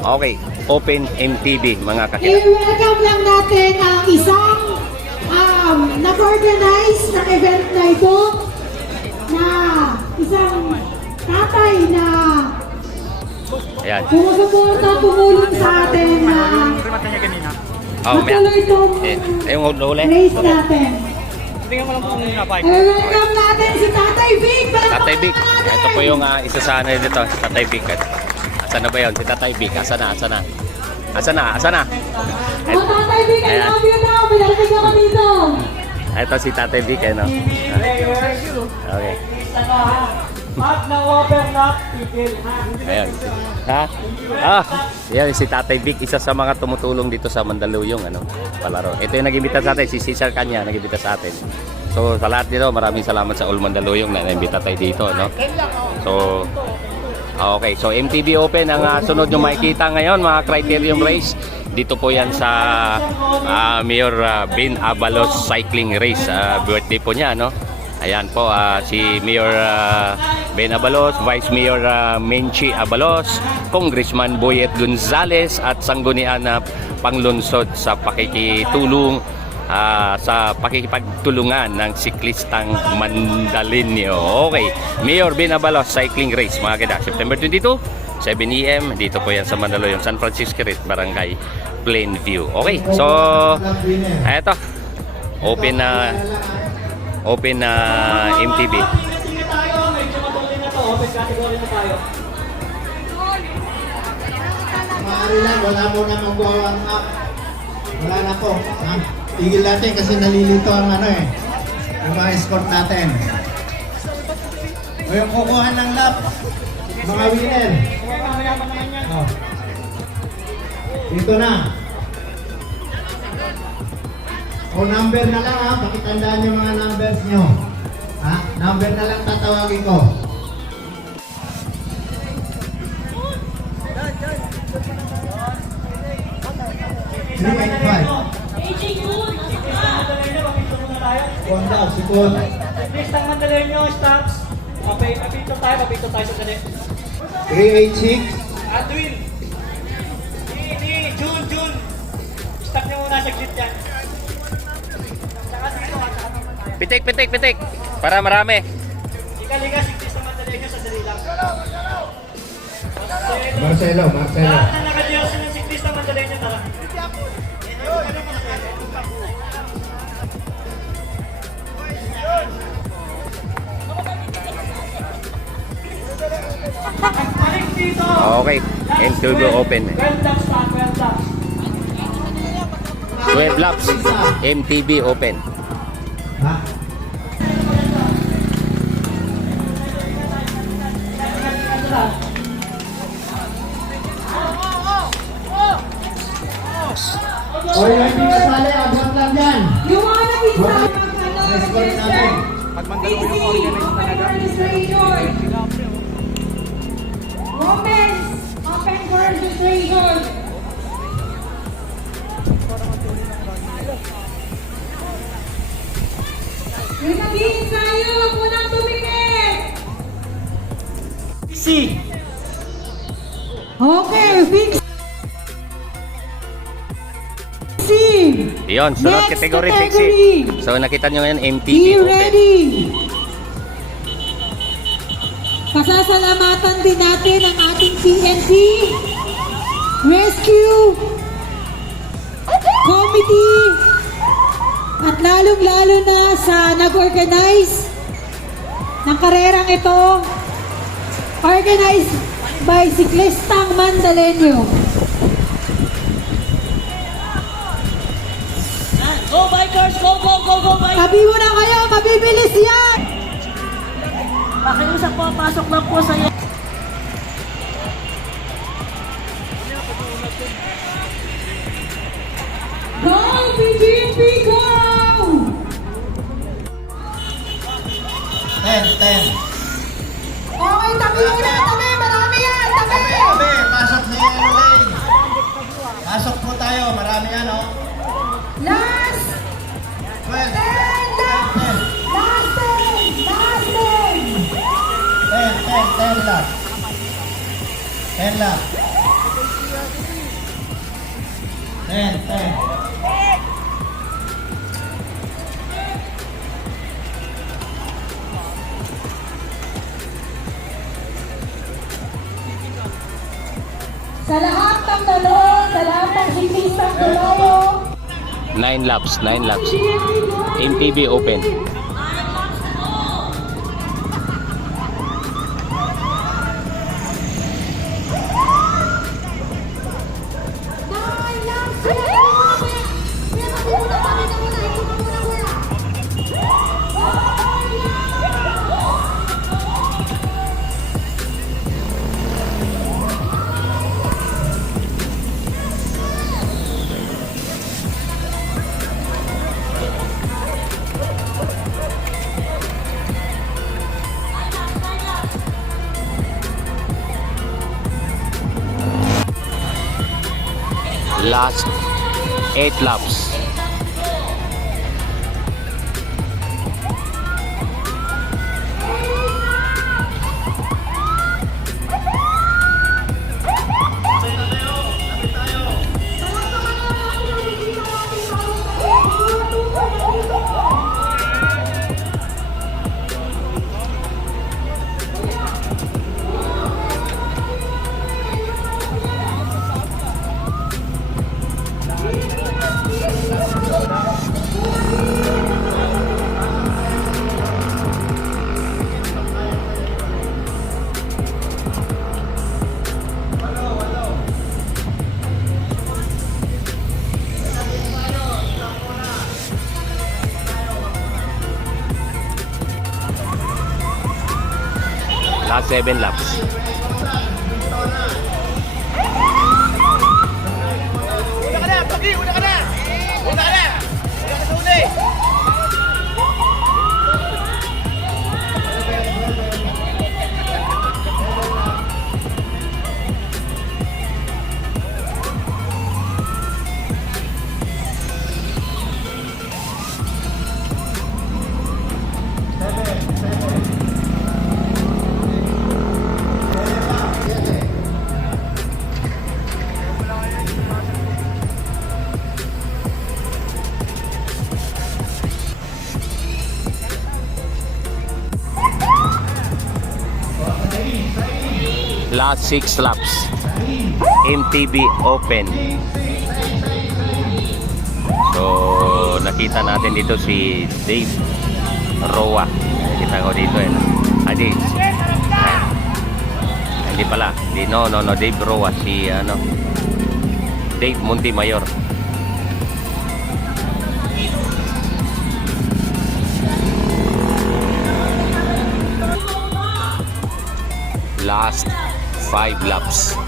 Okay, Open MTB mga kakilala. I-welcome lang natin ang isang nag-organize ng event na ito na isang tatay na Ayan. sumusuporta, tumulong sa atin na matuloy itong Yung huli. race natin. Okay. I-welcome natin si Tatay Vic. Tatay Vic. Ito po yung isa sa ano dito, si Tatay Vic. Asan na ba yun? Si Tatay Vic. Asan na? Oh, Tatay Vic, I love you now. Pinarapig ako dito. Ito si Tatay Vic, ano? Okay. Pag na-overlock, tigil ha. Ayan. Ha? Yan si Tatay Vic, isa sa mga tumutulong dito sa Mandaluyong, ano, palaro. Ito yung nag-imbita sa atin, si Cesar Kanya, nag-imbita sa atin. So, sa lahat dito, maraming salamat sa All Mandaluyong na nag-imbita tayo dito, no? So, okay. So, MTB Open, ang sunod nyo makikita ngayon, mga criterium race. Dito po yan sa Mayor Ben Abalos Cycling Race. Birthday po niya, no? Ayan po, si Mayor Ben Abalos, Vice Mayor Menchi Abalos, Congressman Boyet Gonzales at sanggunian na panglunsod sa pakikitulong sa pakikipagtulungan ng siklistang Mandalinyo. Okay, Mayor Ben Abalos Cycling Race mga kada, September 22, 7 AM, dito po yan sa Mandaluyong, San Francisco Street, Barangay Plainview. Okay, so eto, open na MTB. Maaari lang, wala mo na mag-warm up. Wala na po. Tigil natin kasi nalilito ang yung mga escort natin. O yung kukuha ng lap, mga winner. Oh. Dito na. O number na lang pakitandaan yung mga numbers nyo. Number na lang tatawagin ko. Kuhan daw, si Kuhan. Please, ang Mandaluyong stops. Papito tayo sa dali. 386. Adwin. June. Stop niyo muna sa glit yan. Pitik. Para marami. Liga, siklis ang Mandaluyong sa dali lang. Marcelo. Lahat na naka-jersey ng siklis ng Mandaluyong tara. Okay, MTB Open. 12 laps, MTB Open. O yung hindi kasali, abot lang dyan. Yung mga nakita Escort natin. Women's Open for Registration. Yung nag-iinsayo, huwag mo nang tumingin. Okay, fix. Yun, sunod Next category category. fixing. So nakita nyo ngayon MTB Be Open. ready. Pasasalamatan din natin ang ating PNP Rescue Committee at lalong-lalo na sa nag-organize ng karerang ito, organized by Siklistang Mandalenyo. Go bikers! Go bikers! Tabi mo na kayo, mabibilis yan! Pakiusap po, pasok lang po sa iyo. Go, PGP, go! 10. Okay, tabi mo na, tabi! Marami yan, tabi! Pasok na yan, lane. Pasok po tayo, marami yan, Last! 12. 10 laps! Last 10! Last 10! 10 laps. 10 laps. 10. Sa lahat ng talon, sa lahat ng siklistang tuloyo, 9 laps. MTB Open. Last 8 laps. Last 7 laps. Last 6 laps. MTB Open. So, nakita natin dito si Dave Roa. Nakita ko dito eh. Adi. Hindi pala. No, Dave Roa. Si Dave Montemayor. Last 5 laps.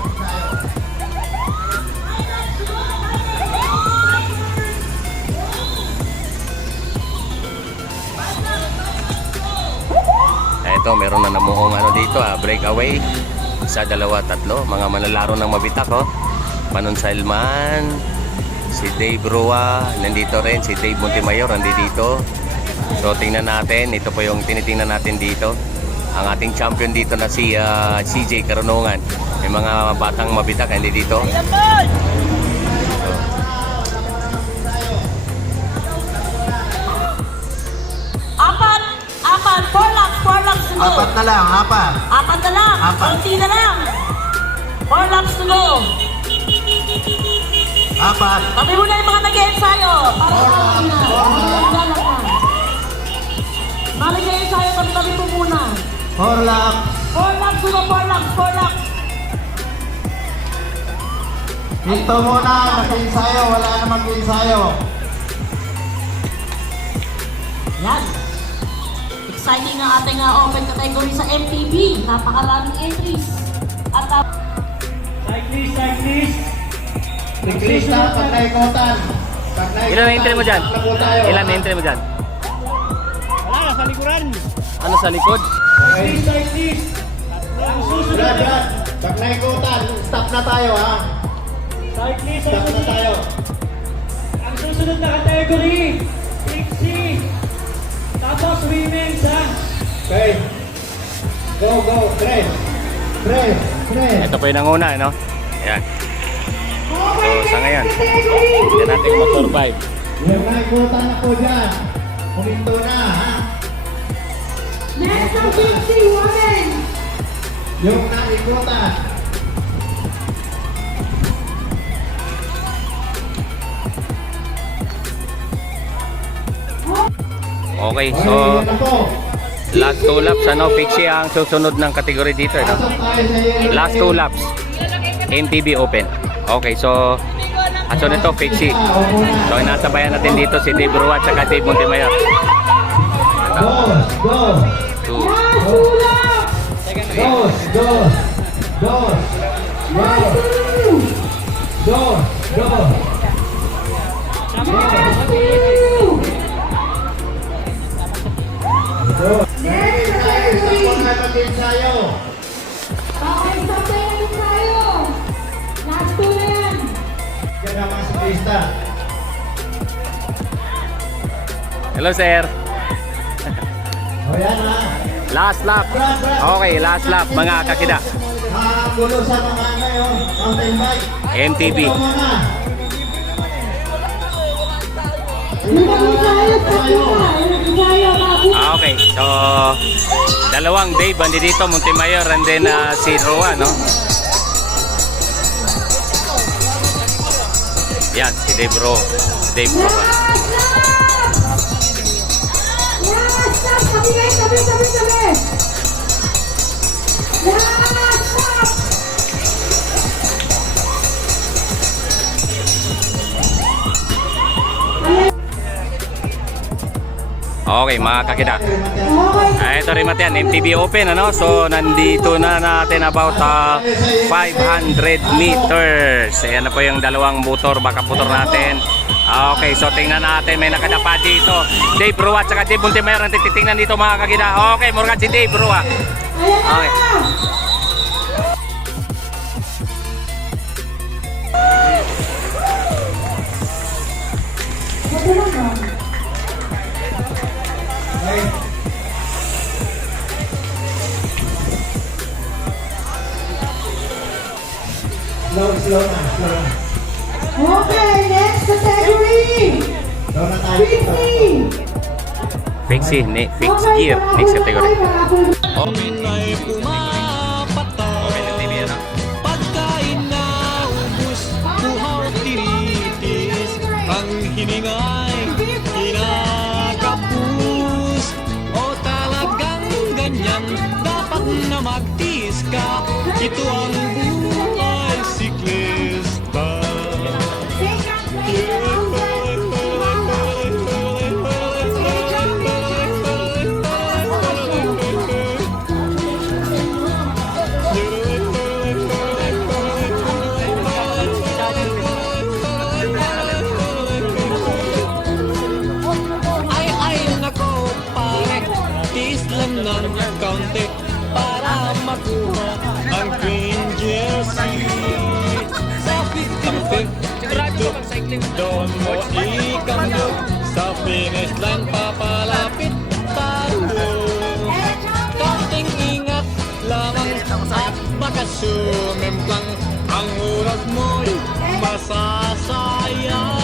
Eto, meron na namuhong dito breakaway. Isa, dalawa, tatlo. Mga manlalaro ng mabitak Manon Salman, si Dave Roa, nandito rin. Si Dave Montemayor, nandito. So, tingnan natin. Ito po yung tinitingnan natin dito. Ang ating champion dito na si CJ Karunungan. May mga batang mabitak hindi dito. Apat, 4 laps to go. Apat na lang. Apat na lang. Konti na lang. 4 laps to go. Apat. Tabi muna yung mga nag-ensayo. Mga nag-ensayo, tabi po muna. 4 laps. 4 laps to go, 4 laps. Dito muna, nag-ensayo. Wala namang ensayo. Yan. Exciting ang ating open category sa MTB. Napakaraming entries. At Cyclist. Siklista, pagnaikotan. Ilan na entry mo dyan? Ilan na entry mo dyan? Wala, sa likuran. Ano sa likod? Cyclist. Ang susunod. Brad. Pagnaikotan, stop na tayo Cyclist. Stop na tayo. Ang susunod na category. Pixie. Tapos women's Okay. Go. Tres. Ito po yung nanguna, Ayan. So sa ngayon, hindi natin kung mag-survive. Yung naikutan na po dyan. Puminto na, ha? Next ang 50 women. Yung naikutan. Okay, Okay, so yan na po. last 2 laps, ano, Pixie ang susunod ng kategory dito. Eh, no? Pasok tayo sa yellow Last 2 laps, MTB Open. Okay, so aso nito, Pixie. So inasabayan natin dito si Dave Rua at saka Dave Montemayor. Dos, dos, 2, Last two laps. dos, dos, dos, Last two. dos, dos. Last two. Next ang category. Huwag na mag-ensayo. Okay, stop tayo tayo. Last two na yan. Yan ang mga siklista. hello sir. O yan, ha? Last lap. Okay, last lap mga kakida. Gulo sa mga ano yung mountain bike. MTB. Ito muna. Limang tayo sa kita. Tayo babu. Okay, so dalawang Dave andi dito, Montemayor and then si Rua, no? Yan, si Dave Rua. Dave Rua. Last lap. Last lap. Sabi. Last lap. Ayan. Okay, mga kakida. Okay. Ito rin yan, MTB Open, ano? So, nandito na natin about 500 meters. Ayan na po yung dalawang motor, baka putor natin. Okay, so tingnan natin, may nakadapa dito. Dave Rua at saka Dave Montemayor ang titingnan dito mga kakida. Okay, mura si Dave Rua. Ayan na. Okay. Ito lang ba? Okay. Slow na, slow na. Okay, next category. Slow na tayo. 50. Fixie, fixed gear, next category. Okay, MTB, ano? Pagkain na ubus, buhaw tinitis, ang hiningay kinakapus. O talagang ganyan, dapat na magtiis ka, ito ang buhay siklista. Ay nako pare, tiis lang ng kaunti para makuha ang green jersey. Sa 50-50, doon mo ikamdog, sa finish line papalapit tayo. Kaunting ingat lamang at baka sumemplang, ang oras mo'y masasayang.